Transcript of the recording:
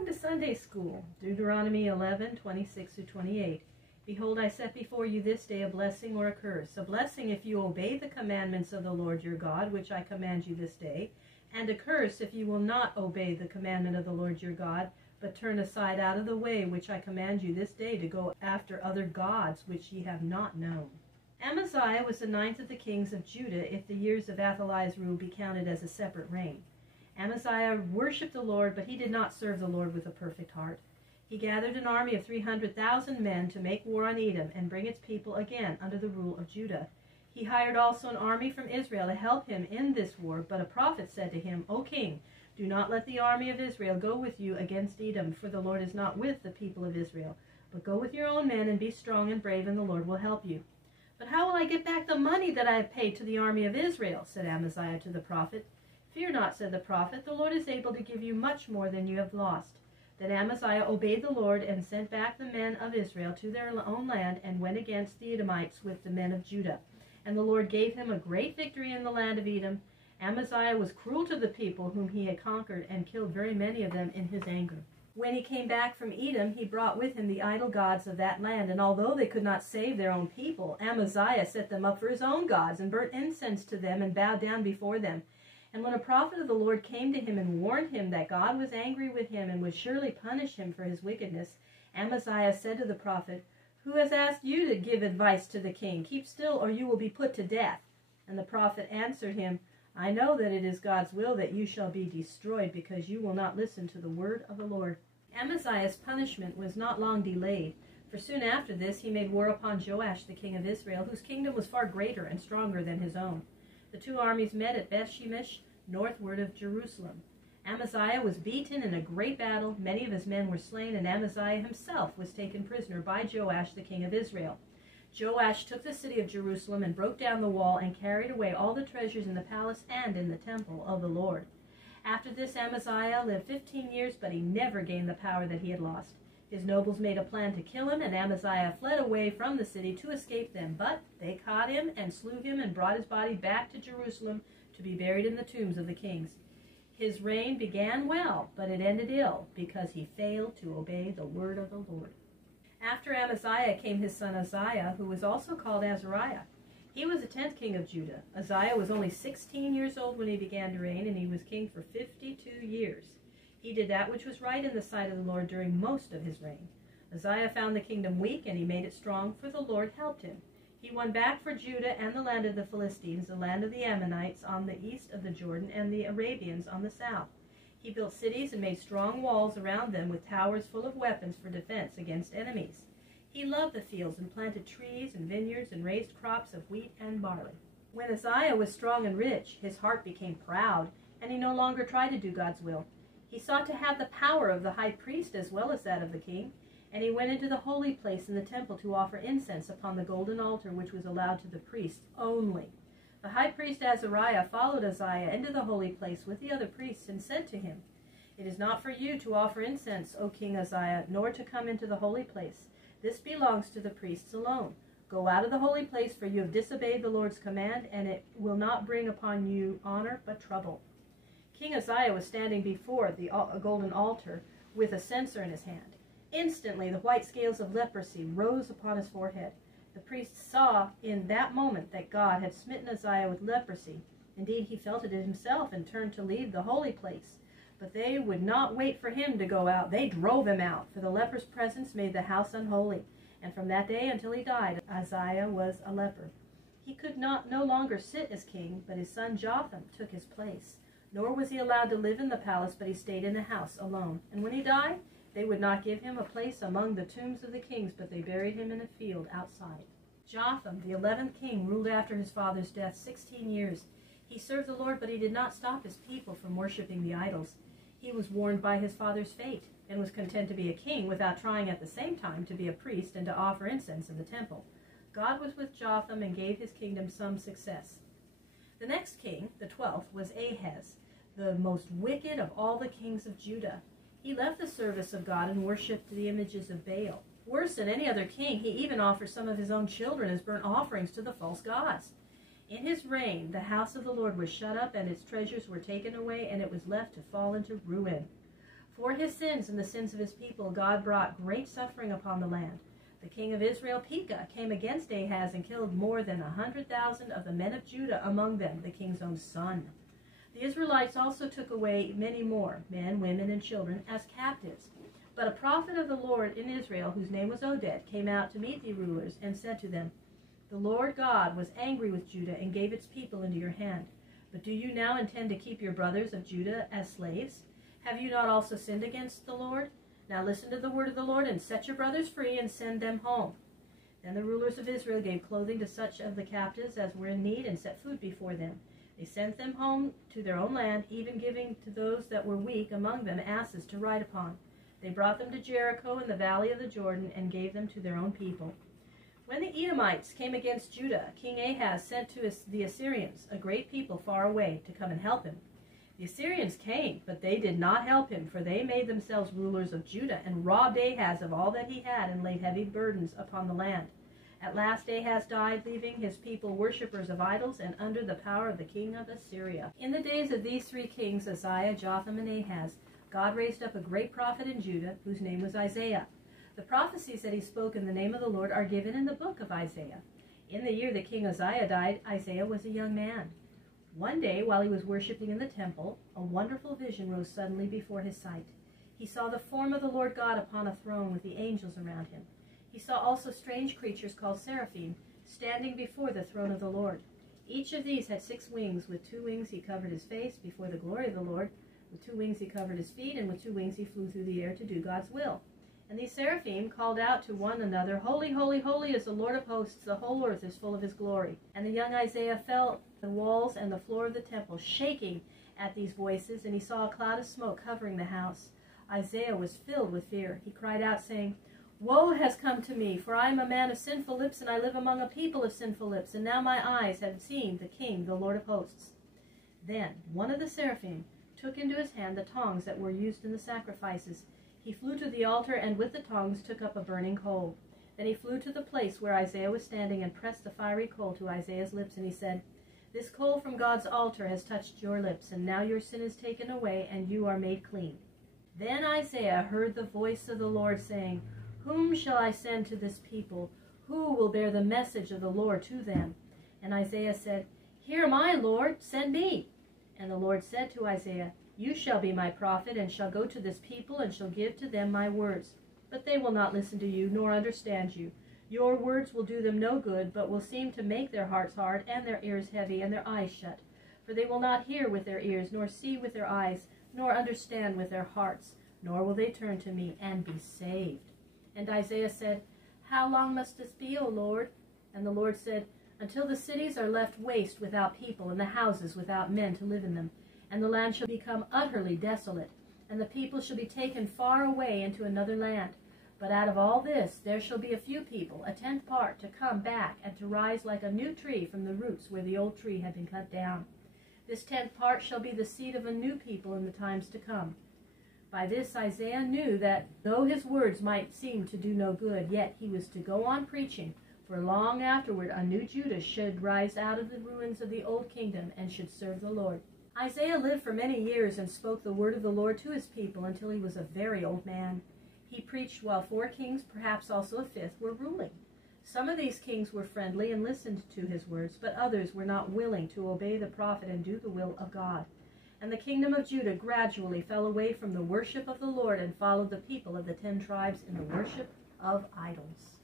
Welcome to Sunday School, Deuteronomy 11:26-28. Behold, I set before you this day a blessing or a curse. A blessing if you obey the commandments of the Lord your God, which I command you this day, and a curse if you will not obey the commandment of the Lord your God, but turn aside out of the way which I command you this day to go after other gods which ye have not known. Amaziah was the ninth of the kings of Judah, if the years of Athaliah's rule be counted as a separate reign. Amaziah worshipped the Lord, but he did not serve the Lord with a perfect heart. He gathered an army of 300,000 men to make war on Edom and bring its people again under the rule of Judah. He hired also an army from Israel to help him in this war, but a prophet said to him, O king, do not let the army of Israel go with you against Edom, for the Lord is not with the people of Israel. But go with your own men and be strong and brave, and the Lord will help you. But how will I get back the money that I have paid to the army of Israel? Said Amaziah to the prophet. Fear not, said the prophet, the Lord is able to give you much more than you have lost. Then Amaziah obeyed the Lord and sent back the men of Israel to their own land and went against the Edomites with the men of Judah. And the Lord gave him a great victory in the land of Edom. Amaziah was cruel to the people whom he had conquered and killed very many of them in his anger. When he came back from Edom, he brought with him the idol gods of that land, and although they could not save their own people, Amaziah set them up for his own gods and burnt incense to them and bowed down before them. And when a prophet of the Lord came to him and warned him that God was angry with him and would surely punish him for his wickedness, Amaziah said to the prophet, Who has asked you to give advice to the king? Keep still, or you will be put to death. And the prophet answered him, I know that it is God's will that you shall be destroyed, because you will not listen to the word of the Lord. Amaziah's punishment was not long delayed, for soon after this he made war upon Joash the king of Israel, whose kingdom was far greater and stronger than his own. The two armies met at Bethshemesh, northward of Jerusalem. Amaziah was beaten in a great battle, many of his men were slain, and Amaziah himself was taken prisoner by Joash the king of Israel. Joash took the city of Jerusalem and broke down the wall and carried away all the treasures in the palace and in the temple of the Lord. After this Amaziah lived 15 years, but he never gained the power that he had lost. His nobles made a plan to kill him, and Amaziah fled away from the city to escape them. But they caught him and slew him and brought his body back to Jerusalem to be buried in the tombs of the kings. His reign began well, but it ended ill, because he failed to obey the word of the Lord. After Amaziah came his son Uzziah, who was also called Azariah. He was the 10th king of Judah. Uzziah was only 16 years old when he began to reign, and he was king for 52 years. He did that which was right in the sight of the Lord during most of his reign. Uzziah found the kingdom weak, and he made it strong, for the Lord helped him. He won back for Judah and the land of the Philistines, the land of the Ammonites on the east of the Jordan, and the Arabians on the south. He built cities and made strong walls around them with towers full of weapons for defense against enemies. He loved the fields and planted trees and vineyards and raised crops of wheat and barley. When Uzziah was strong and rich, his heart became proud, and he no longer tried to do God's will. He sought to have the power of the high priest as well as that of the king, and he went into the holy place in the temple to offer incense upon the golden altar which was allowed to the priests only. The high priest Azariah followed Uzziah into the holy place with the other priests and said to him, It is not for you to offer incense, O King Uzziah, nor to come into the holy place. This belongs to the priests alone. Go out of the holy place, for you have disobeyed the Lord's command, and it will not bring upon you honor but trouble. King Uzziah was standing before the golden altar with a censer in his hand. Instantly the white scales of leprosy rose upon his forehead. The priest saw in that moment that God had smitten Uzziah with leprosy. Indeed, he felt it himself and turned to leave the holy place. But they would not wait for him to go out. They drove him out, for the leper's presence made the house unholy. And from that day until he died, Uzziah was a leper. He could no longer sit as king, but his son Jotham took his place. Nor was he allowed to live in the palace, but he stayed in the house alone. And when he died, they would not give him a place among the tombs of the kings, but they buried him in a field outside. Jotham, the 11th king, ruled after his father's death 16 years. He served the Lord, but he did not stop his people from worshiping the idols. He was warned by his father's fate, and was content to be a king without trying at the same time to be a priest and to offer incense in the temple. God was with Jotham and gave his kingdom some success. The next king, the 12th, was Ahaz, the most wicked of all the kings of Judah. He left the service of God and worshipped the images of Baal. Worse than any other king, he even offered some of his own children as burnt offerings to the false gods. In his reign, the house of the Lord was shut up, and its treasures were taken away, and it was left to fall into ruin. For his sins and the sins of his people, God brought great suffering upon the land. The king of Israel, Pekah, came against Ahaz and killed more than 100,000 of the men of Judah, among them the king's own son. The Israelites also took away many more, men, women, and children, as captives. But a prophet of the Lord in Israel, whose name was Oded, came out to meet the rulers and said to them, The Lord God was angry with Judah and gave its people into your hand. But do you now intend to keep your brothers of Judah as slaves? Have you not also sinned against the Lord? Now listen to the word of the Lord, and set your brothers free, and send them home. Then the rulers of Israel gave clothing to such of the captives as were in need, and set food before them. They sent them home to their own land, even giving to those that were weak among them asses to ride upon. They brought them to Jericho in the valley of the Jordan, and gave them to their own people. When the Edomites came against Judah, King Ahaz sent to the Assyrians, a great people far away, to come and help him. The Assyrians came, but they did not help him, for they made themselves rulers of Judah, and robbed Ahaz of all that he had, and laid heavy burdens upon the land. At last Ahaz died, leaving his people worshippers of idols, and under the power of the king of Assyria. In the days of these three kings, Uzziah, Jotham, and Ahaz, God raised up a great prophet in Judah, whose name was Isaiah. The prophecies that he spoke in the name of the Lord are given in the book of Isaiah. In the year that King Uzziah died, Isaiah was a young man. One day, while he was worshiping in the temple, a wonderful vision rose suddenly before his sight. He saw the form of the Lord God upon a throne with the angels around him. He saw also strange creatures called seraphim, standing before the throne of the Lord. Each of these had 6 wings. With 2 wings he covered his face before the glory of the Lord. With 2 wings he covered his feet, and with 2 wings he flew through the air to do God's will. And these seraphim called out to one another, Holy, holy, holy is the Lord of hosts, the whole earth is full of his glory. And the young Isaiah felt the walls and the floor of the temple shaking at these voices, and he saw a cloud of smoke covering the house. Isaiah was filled with fear. He cried out, saying, Woe has come to me, for I am a man of sinful lips, and I live among a people of sinful lips, and now my eyes have seen the King, the Lord of hosts. Then one of the seraphim took into his hand the tongs that were used in the sacrifices. He flew to the altar, and with the tongs took up a burning coal. Then he flew to the place where Isaiah was standing, and pressed the fiery coal to Isaiah's lips, and he said, This coal from God's altar has touched your lips, and now your sin is taken away, and you are made clean. Then Isaiah heard the voice of the Lord saying, Whom shall I send to this people? Who will bear the message of the Lord to them? And Isaiah said, Here am I, Lord, send me. And the Lord said to Isaiah, You shall be my prophet, and shall go to this people, and shall give to them my words. But they will not listen to you, nor understand you. Your words will do them no good, but will seem to make their hearts hard, and their ears heavy, and their eyes shut. For they will not hear with their ears, nor see with their eyes, nor understand with their hearts, nor will they turn to me and be saved. And Isaiah said, How long must this be, O Lord? And the Lord said, Until the cities are left waste without people, and the houses without men to live in them. And the land shall become utterly desolate, and the people shall be taken far away into another land. But out of all this there shall be a few people, a 10th part, to come back, and to rise like a new tree from the roots where the old tree had been cut down. This 10th part shall be the seed of a new people in the times to come. By this Isaiah knew that, though his words might seem to do no good, yet he was to go on preaching, for long afterward a new Judah should rise out of the ruins of the old kingdom, and should serve the Lord. Isaiah lived for many years, and spoke the word of the Lord to his people until he was a very old man. He preached while 4 kings, perhaps also a 5th, were ruling. Some of these kings were friendly and listened to his words, but others were not willing to obey the prophet and do the will of God. And the kingdom of Judah gradually fell away from the worship of the Lord, and followed the people of the 10 tribes in the worship of idols.